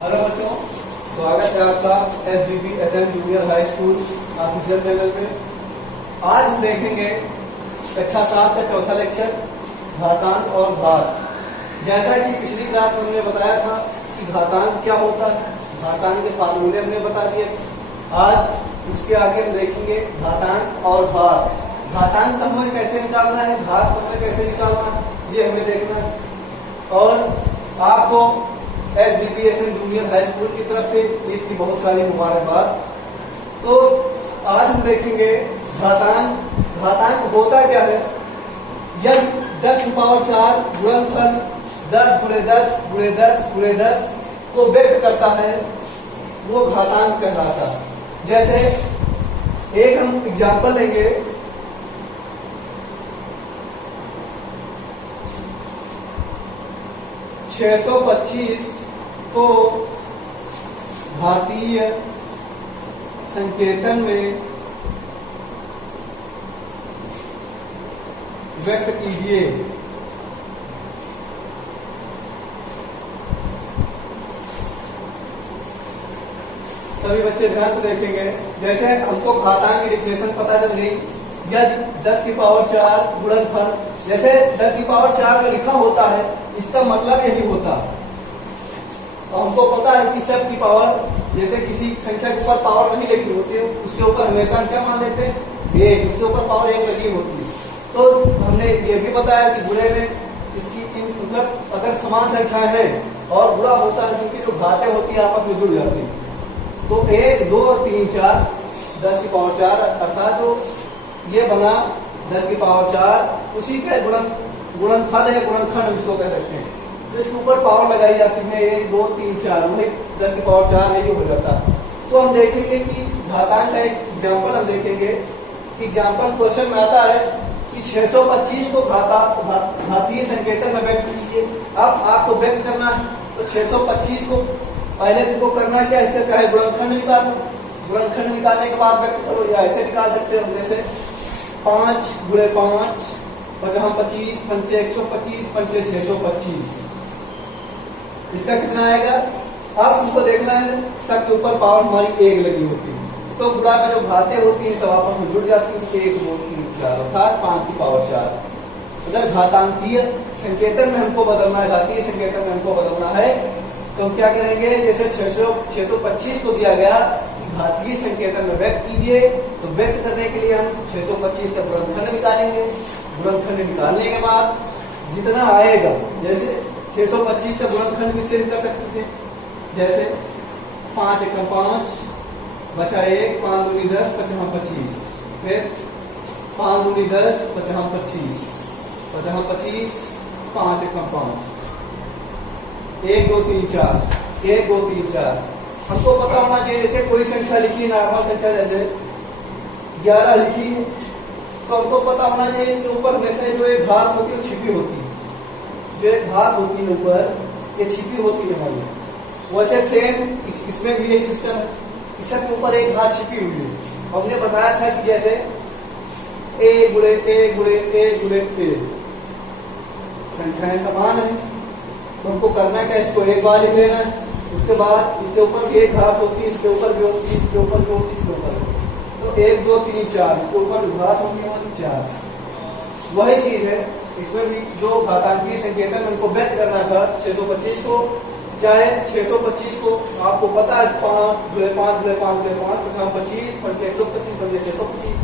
Hello बच्चों, स्वागत है आपका SBB junior high school official channel पे। आज हम देखेंगे कक्षा 7 का चौथा लेक्चर घातांक और घात। जैसा कि पिछली क्लास में हमने बताया था कि घातांक क्या होता है, घातांक के फार्मूले हमने बता दिए। आज उसके आगे हम देखेंगे घातांक और घात। घातांक हमें कैसे निकालना है, घात हमें कैसे निकालना है, ये हमें देखना है। और आपको SBB जूनियर हाई स्कूल की तरफ से ईद की बहुत सारी मुबारकबाद। तो आज हम देखेंगे घातांक। घातांक होता क्या है? यदि 10 की पावर 4 गुणनफल 10 गुणे 10 गुणे 10 गुणे 10 को व्यक्त करता है, वो घातांक कहलाता है। जैसे एक हम एग्जाम्पल लेंगे, छह सौ 25 को घातीय संकेतन में व्यक्त कीजिए। सभी बच्चे ध्यान से देखेंगे। जैसे हमको घातांक की डिफिनेशन पता चल गई, यदि 10 की पावर 4 गुणनफल, जैसे 10 की पावर 4 का लिखा होता है, इसका मतलब यही होता है। और हमको पता है कि सब की पावर, जैसे किसी संख्या के ऊपर पावर नहीं लिखी होती है, उसके ऊपर हमेशा क्या मान लेते हैं, 1, उसके ऊपर पावर 1 लगी होती है। तो हमने ये भी बताया कि गुणे में इसकी मतलब अगर समान संख्याएं हैं और गुणा होता है, क्योंकि जो घातें होती है आपस में जुड़ जाती है। तो 1, 2, 3, 4, 10 की पावर 4 अर्थात जो ये बना 10 की पावर 4, उसी का गुणनफल है, गुणनखंड इसको कह सकते हैं। तो इसके ऊपर पावर लगाई जाती है 1, 2, 3, 4, वही 10 की पावर 4 यही हो जाता है। तो हम देखेंगे कि घातांक का एक एग्जाम्पल हम देखेंगे। एग्जाम्पल क्वेश्चन में आता है कि 625 को घातीय संकेतन में व्यक्त कीजिए। अब आपको व्यक्त करना है, तो 625 को पहले तुमको करना क्या, इसका चाहे गुणनखंड निकालो, गुणनखंड निकालने के बाद व्यक्त करो, या ऐसे निकाल सकते हो जैसे 5 गुणे 5 5 25 5 125 5 625। इसका कितना आएगा? अब उसको देखना है, सब के ऊपर पावर हमारी 1 लगी होती है, तो गुणा में जो घातें होती है सब आपस में जुड़ जाती है। 1, 2, 3, 4 अर्थात 5 की पावर 4। अगर घातांकीय संकेतन में हमको बदलना है, घातीय संकेतन में हमको बदलना है, तो क्या करेंगे? जैसे 625 को दिया गया घातीय संकेतन में व्यक्त कीजिए, तो व्यक्त करने के लिए हम 625 का गुणनखंड निकालेंगे। गुणनखंड निकालने के बाद जितना आएगा, जैसे 625 का गुणनखंड किससे कर सकते थे, जैसे 5 एकम 5 बचा 1, 5 दूनी 10 5 25, फिर 5 दूनी 10 5 25 5 25 5 एकम 5 1 2 3 4 1 2 3 4। हमको पता होना चाहिए, जैसे कोई संख्या लिखी, नॉर्मल संख्या जैसे 11 लिखी है, तो हमको पता होना चाहिए इसके ऊपर हमेशा जो एक घात होती है वो छिपी होती है। जो एक घात होती है ऊपर, ये छिपी होती है हमारी। वैसे सेम इसमें भी यही सिस्टम है, इसके ऊपर एक घात छिपी हुई है। हमने बताया था कि जैसे a गुणे a गुणे a गुणे a संख्याएं समान है, तो हमको करना क्या, इसको एक बार लिख लेना है। उसके बाद इसके ऊपर एक घात होती है, इसके ऊपर भी होती है, इसके ऊपर भी होती है, इसके ऊपर। तो 1 2 3 4, इसके ऊपर घात होती है 4। वही चीज है इसमें भी, जो घातांकीय संकेतन हमको व्यक्त करना था 625 को, चाहे 625 को आपको पता है 5 गुणे 5 गुणे 5 गुणे 5 25 5 125 5 625,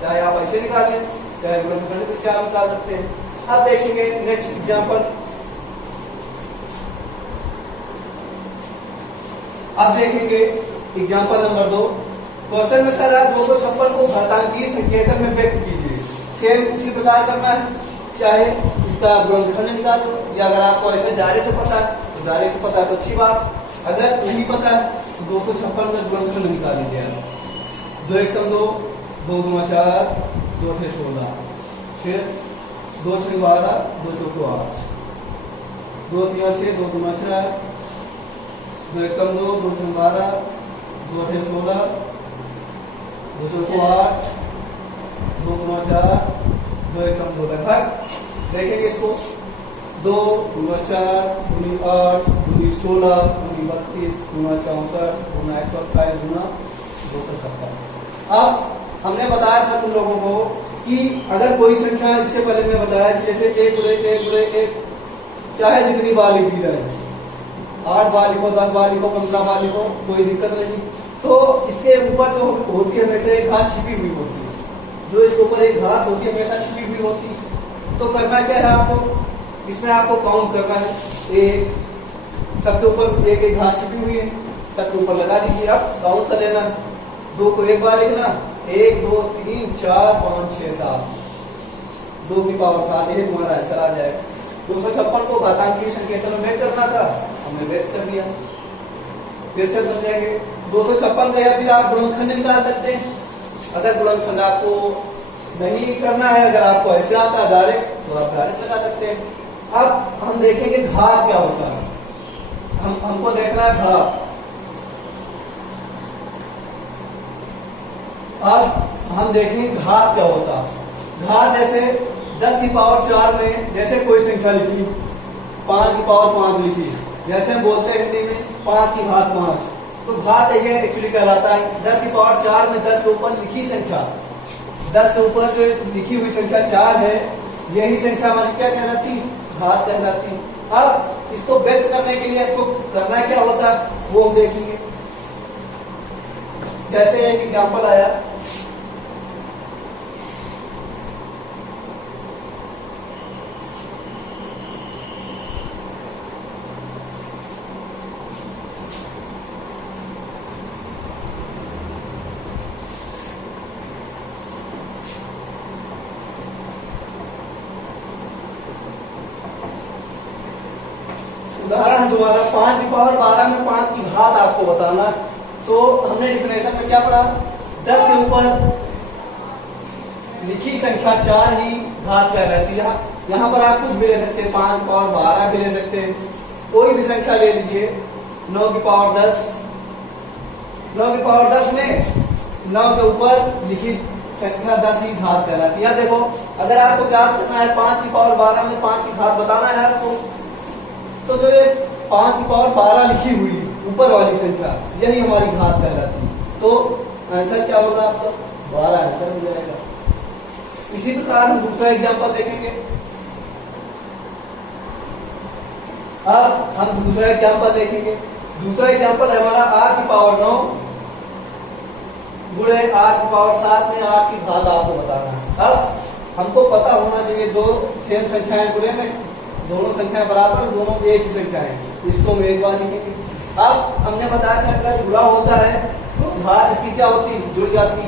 चाहे आप ऐसे निकाल लें, चाहे गुणनखंड से आप निकाल सकते हैं। अब देखेंगे नेक्स्ट एग्जाम्पल। अब देखेंगे एग्जाम्पल नंबर 2। क्वेश्चन में कह रहा है 256 को घातांकीय संकेतन में व्यक्त कीजिए। सेम उसी प्रकार करना है, चाहे इसका गुणनखंड निकाल लो, या अगर आपको ऐसे डायरेक्ट पता है तो डायरेक्ट पता है तो अच्छी बात, अगर नहीं पता है तो 256 का गुणनखंड निकाल लीजिए। 2 एकम 2 2 दूना 4 2 6 16, फिर 2 6 12 2 चौको 8 2 3 6 2 दूना 4 2 एकम 2 2 6 12 2 6 16 2 चौको 8 2 दूना 4 2 एकम 2। लगभग देखेंगे इसको 2 गुना 4 गुनी 8 गुनी 16 गुनी 32 गुना 64 गुना 128 गुना 256। अब हमने बताया था तुम लोगों को कि अगर कोई संख्या, इससे पहले मैं बताया कि जैसे 1 गुणे 1 गुणे 1 चाहे जितनी बार लिखी जाए, 8 बार लिखो, 10 बार लिखो, 15 बार लिखो, कोई दिक्कत नहीं। तो इसके ऊपर जो होती है हमेशा एक घात छिपी हुई होती है, जो इसके ऊपर एक घात होती है हमेशा छिपी हुई होती है। तो करना क्या है आपको, इसमें आपको काउंट करना है, एक सबके ऊपर एक एक घात छिपी हुई है, सबके ऊपर लगा दीजिए। अब काउंट कर लेना, 2 को एक बार लिखना, 1 2 3 4 5 6 7, 2 की पावर 7, यही तुम्हारा आंसर आ जाएगा। 256 को घातांकीय संकेतन में व्यक्त करना था, हमने व्यक्त कर दिया। फिर से समझेंगे, 256 गया, फिर आप गुणनखंड निकाल सकते हैं। अगर गुणनखंड आपको नहीं करना है, अगर आपको ऐसे आता है डायरेक्ट, तो आप डायरेक्ट लगा सकते हैं। अब हम देखेंगे घात क्या होता है, हमको देखना है घात। अब हम देखेंगे घात क्या होता है। घात जैसे 10 की पावर 4 में जैसे कोई संख्या लिखी, 5 की पावर 5 लिखी, जैसे हम बोलते हैं हिंदी में 5 की घात 5, तो घात ये एक्चुअली कहलाता है 10 की पावर 4 में 10 के ऊपर लिखी संख्या, 10 के ऊपर जो लिखी हुई संख्या 4 है, यही संख्या हमारी क्या कहलाती, घात कहलाती। अब इसको व्यक्त करने के लिए आपको करना क्या होता है वो हम देखेंगे। जैसे एक एग्जांपल आया, उदाहरण तुम्हारा 5 की पावर 12 में 5 की घात आपको बताना। तो हमने डिफिनेशन में क्या पढ़ा, 10 के ऊपर लिखी संख्या 4 ही घात कर रहती है। यहाँ पर आप कुछ भी ले सकते हैं, 5 की पावर 12 भी ले सकते हैं, कोई भी संख्या ले लीजिए। 9 की पावर 10, 9 की पावर 10 में 9 के ऊपर लिखी संख्या 10 ही घात कहलाती है। देखो, अगर आपको ज्ञात करना है 5 की पावर 12 में 5 की घात बताना है आपको, तो जो ये 5 की पावर 12 लिखी हुई ऊपर वाली संख्या, यही हमारी घात कहलाती है। तो आंसर क्या होगा आपका, 12 आंसर मिल जाएगा। इसी प्रकार हम दूसरा एग्जांपल देखेंगे। अब हम दूसरा एग्जांपल देखेंगे। दूसरा एग्जांपल है हमारा 8 की पावर 9 गुणे 8 की पावर 7 में 8 की घात आपको बताना है। अब हमको पता होना चाहिए दो सेम संख्याएं गुणे में, दोनों संख्याएं बराबर, दोनों एक ही संख्या है, इसको हम एक बार लिखेंगे। अब हमने बताया था अगर जुड़ा होता है तो घात इसकी क्या होती है, जुड़ जाती।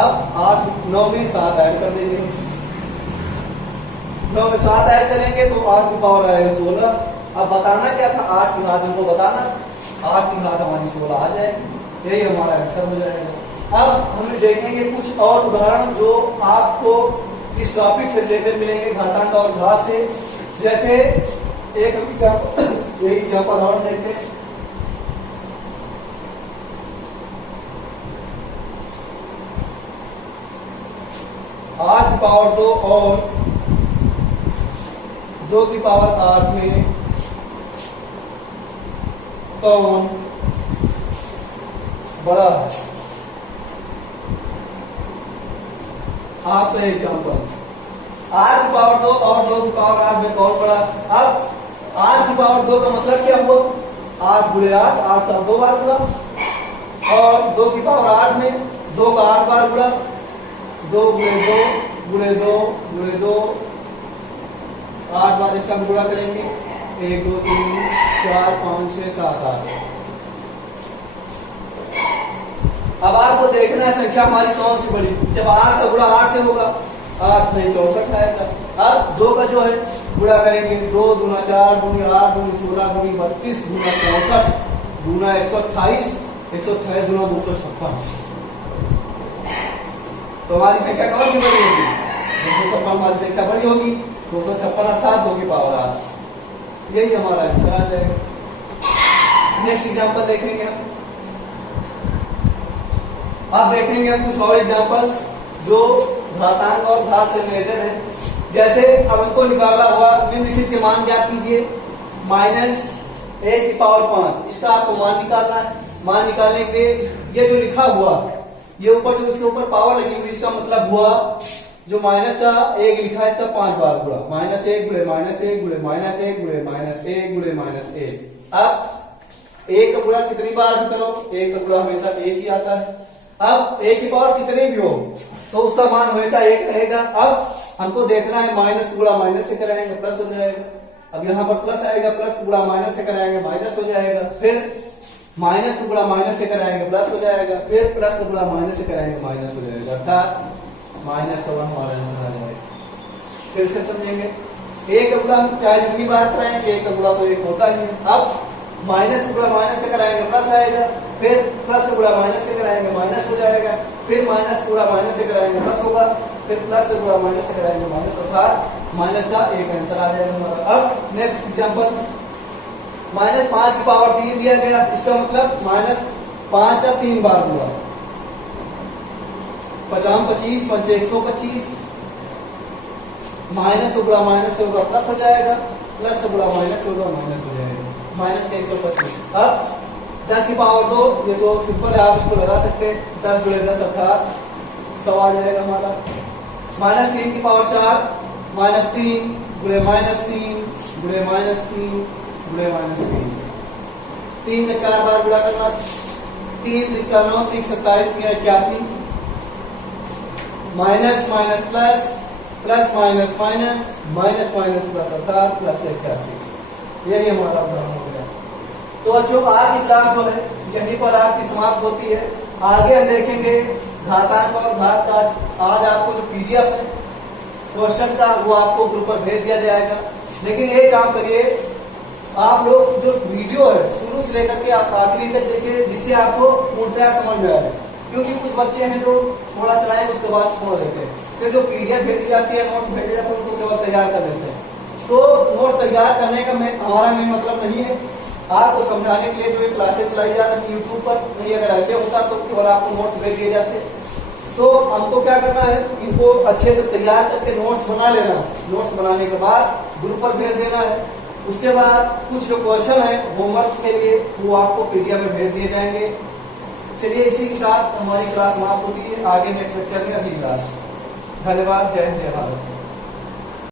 अब 8 9 में 7 ऐड कर देंगे, 9 में 7 ऐड करेंगे तो 8 की पावर आएगा 16। अब बताना क्या था, 8 की घात हमको बताना, 8 की घात हमारी 16 आ जाएगी, यही हमारा आंसर हो जाएगा। अब हम देखेंगे कुछ और उदाहरण जो आपको इस टॉपिक से रिलेटेड मिलेंगे, घातांक और घात से। जैसे एक एग्जांपल और देखते हैं। आठ की पावर 2 और 2 की पावर 8 में कौन बड़ा है, आपका एग्जांपल। 8 की पावर 2 और 2 की पावर 8 में कौन बड़ा। अब 8 की पावर 2 का मतलब क्या हुआ, 8 गुणे 8, 8 का 2 बार हुआ, और 2 की पावर 8 में 2 का 8 बार हुआ, 2 गुणे 2 गुणे 2 गुणे 2, 8 बार इसका गुणा करेंगे, 1 2 3 4 5 6 7 8। अब आपको देखना है संख्या हमारी कौन सी बड़ी, जब 8 का गुणा 8 से होगा, 8 में 64 आएगा। अब 2 का जो है गुणा करेंगे, 2 गुना 4 गुना 8 गुना 16 गुना 32 गुना 64 गुना 128, 128 गुना 256। तो हमारी संख्या कौन सी बड़ी होगी, 256 हमारी संख्या बड़ी होगी। 256 अर्थात 2 की पावर 8, यही हमारा आंसर आ जाएगा। नेक्स्ट एग्जांपल देखेंगे हम। अब देखेंगे हम कुछ और एग्जांपल्स जो घातांक और घात से रिलेटेड है। जैसे अब हमको निकालना हुआ, निम्नलिखित के मान ज्ञात कीजिए। -1⁵ इसका आपको मान निकालना है। मान निकालने के लिए ये जो लिखा हुआ, ये ऊपर जो इसके ऊपर पावर लगी हुई, इसका मतलब हुआ जो माइनस का 1 लिखा है इसका 5 बार गुणा, -1 गुणे -1 गुणे -1 गुणे -1 गुणे -1। अब 1 का गुणा कितनी बार भी करो, 1 का गुणा हमेशा 1 ही आता है। अब 1 की पावर कितनी भी हो तो उसका मान हमेशा 1 रहेगा। अब हमको देखना है माइनस गुणा माइनस से कराएंगे प्लस हो जाएगा। अब यहाँ पर प्लस आएगा, प्लस गुणा माइनस से कराएंगे माइनस हो जाएगा। फिर माइनस गुणा माइनस से कराएंगे प्लस हो जाएगा। फिर प्लस गुणा माइनस से कराएंगे माइनस हो जाएगा, अर्थात माइनस का 1 हमारा आंसर आ जाएगा। फिर से समझेंगे, 1 का गुणा हम चाहे जितनी बार कराएंगे, 1 का गुणा तो 1 होता ही है। अब माइनस गुणा माइनस से कराएंगे प्लस आएगा, फिर प्लस गुणा माइनस से कराएंगे माइनस हो जाएगा, फिर माइनस गुणा माइनस से कराएंगे प्लस होगा, फिर प्लस गुणा माइनस से कराएंगे माइनस, अर्थात माइनस का 1 आंसर आ जाएगा हमारा। अब नेक्स्ट एग्जांपल, -5 की पावर 3 दिया गया, इसका मतलब -5 का 3 बार हुआ, 5 25 5 125, माइनस गुणा माइनस से होगा प्लस हो जाएगा, प्लस गुणा माइनस होगा माइनस हो जाएगा, माइनस का 125। अब 10 की पावर 2, ये तो सिंपल है, आप इसको लगा सकते हैं, 10 गुणे 10 अर्थात 100 आ जाएगा हमारा। -3 की पावर 4, -3 गुणे -3 गुणे -3 गुणे -3, 3 का 4 बार गुणा करना, 3 का 9, 3 27, 3 81, minus minus plus, plus minus minus, minus minus plus, अर्थात प्लस 81। यही हमारा उदाहरण हो गया। तो बच्चों आज की क्लास जो है यहीं पर आपकी समाप्त होती है। आगे हम देखेंगे घातांक और घात का। आज आपको जो PDF है क्वेश्चन का वो आपको ग्रुप पर भेज दिया जाएगा। लेकिन एक काम करिए, आप लोग जो वीडियो है शुरू से लेकर के आप आखिरी तक देखिए, जिससे आपको पूर्णतः समझ में आए। क्योंकि कुछ बच्चे हैं जो थोड़ा चलाएंगे उसके बाद छोड़ देते हैं, फिर जो PDF भेजी जाती है, नोट्स भेजे जाते हैं, उसको केवल तैयार कर देते हैं। तो नोट्स तैयार करने का हमारा मेन मतलब नहीं है, आपको समझाने के लिए जो क्लासेस चलाई जा रही है यूट्यूब पर, नहीं अगर ऐसे होता तो केवल आपको नोट्स भेज दिए जाते। तो हमको क्या करना है, इनको अच्छे से तैयार करके नोट्स बना लेना। नोट्स बनाने के बाद ग्रुप पर भेज देना है। उसके बाद कुछ जो क्वेश्चन है होमवर्क के लिए वो आपको PDF में भेज दिए जाएंगे। चलिए इसी के साथ हमारी क्लास समाप्त होती है। आगे नेक्स्ट लेक्चर में अगली क्लास। धन्यवाद। जय हिंद, जय भारत।